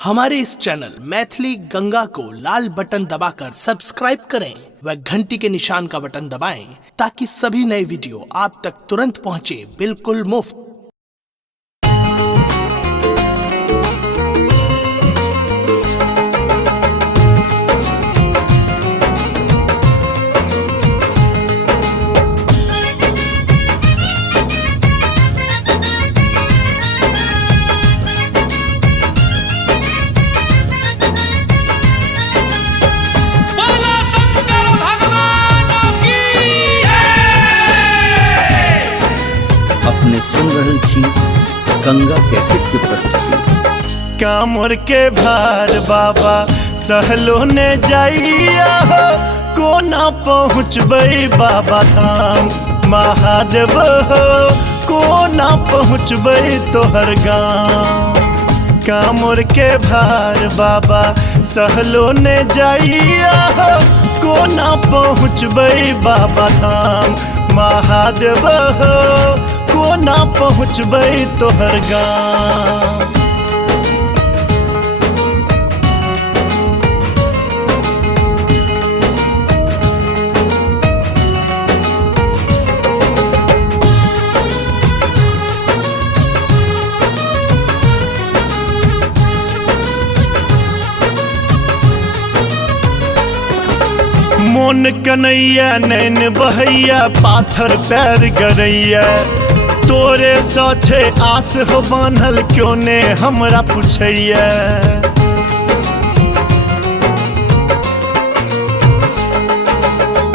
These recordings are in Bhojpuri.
हमारे इस चैनल मैथिली गंगा को लाल बटन दबाकर सब्सक्राइब करें व घंटी के निशान का बटन दबाएं ताकि सभी नए वीडियो आप तक तुरंत पहुंचे बिल्कुल मुफ्त। अपने सुन रहल छी गंगा कैसेट की प्रस्तुति। कामर के भार बाबा सहलो ने जाइया हो, कोना पहुँचबै बाबा धाम महादेव हो, कोना पहुँचबै तोहर गाँव। कामर के भार बाबा सहलो ने जाइया हो, कोना पहुँचबै बाबा धाम महादेव हो, कोना पहुँचबै तोहर गाँव। मोन कन्हैया नैन बहैया पाथर पैर गरैया, तोरे साथे आस हो बान्हल क्यों ने हमरा पूछैया।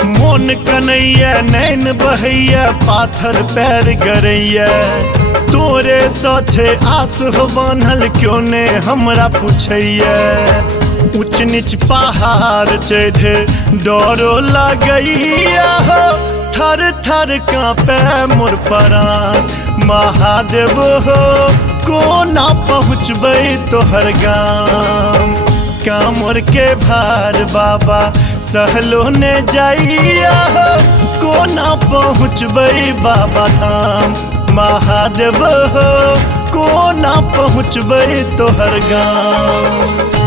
मोन कन्हैया नैन बहैया पाथर पैर गरैया, तोरे साथे आस हो बान्हल क्यों ने हमरा पूछैया। ऊंच नीच पहाड़ चढ़े डरो लगैया हो, थर थर कांपे मोर प्राण महादेव हो, कोना पहुँचबै तोहर गाँव। कामर के भार बाबा सहलो ने जाइया हो, कोना पहुँचबै बाबा धाम महादेव हो, कोना पहुँचबै तोहर गाँव।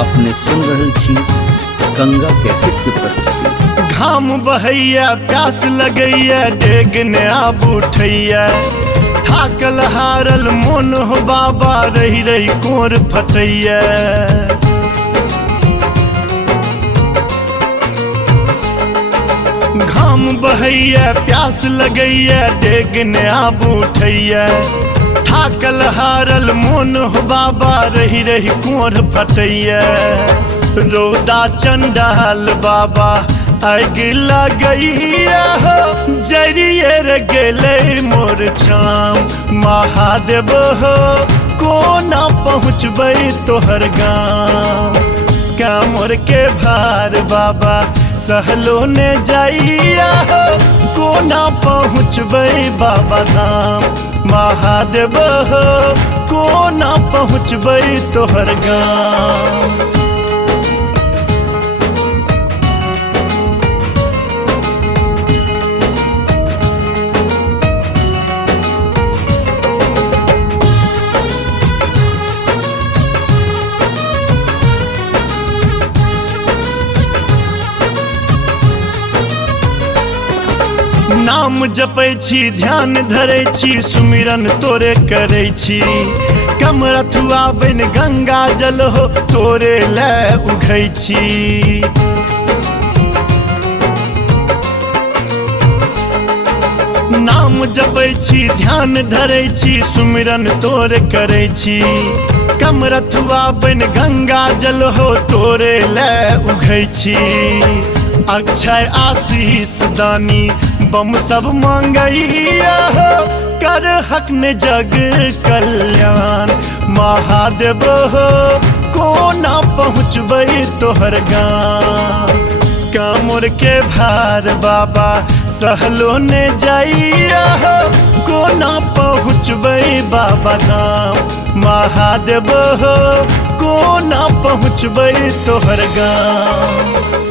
अपने सुन रहल छी गंगा कैसेट की प्रस्तुति। घाम बहैया प्यास लगैया डेग ने आब उठैया, थाकल हारल मोन हो बाबा रही रही कोर फटैया। घाम बहैया प्यास लगैया डेग ने आब उठैया, थाकल हारल मोन हो बाबा रही रही कोर फटैया। रौदा चंडाल बाबा आग लगैया हो, जरिए रे गेलै मोर छाम महादेव हो, कोना पहुँचबै तोहर गाँव। कामर के भार बाबा सहलो ने जाइया हो, कोना पहुँचबै बाबा धाम महादेव हो, कोना पहुँचबै तोहर गाँव। नाम जपै छी ध्यान धरै छी, सुमिरन तोरे करै छी। कमरथुआ बन गंगा जल हो, तोरे लै उघै छी। नाम जपै छी ध्यान धरै छी, सुमिरन तोरे करै छी। कमरथुआ बन गंगा जल हो, तोरे लै उघै छी। अक्षय आशीष दानी बम सब मांगैया हो, कर हक ने जग कल्याण महादेव हो, कोना पहुँचबै तोहर गाँव। कामर के भार बाबा सहलो ने जाइया हो, कोना पहुँचबै बाबा गाँव। महादेव हो कोना पहुँचबै तोहर गाँव।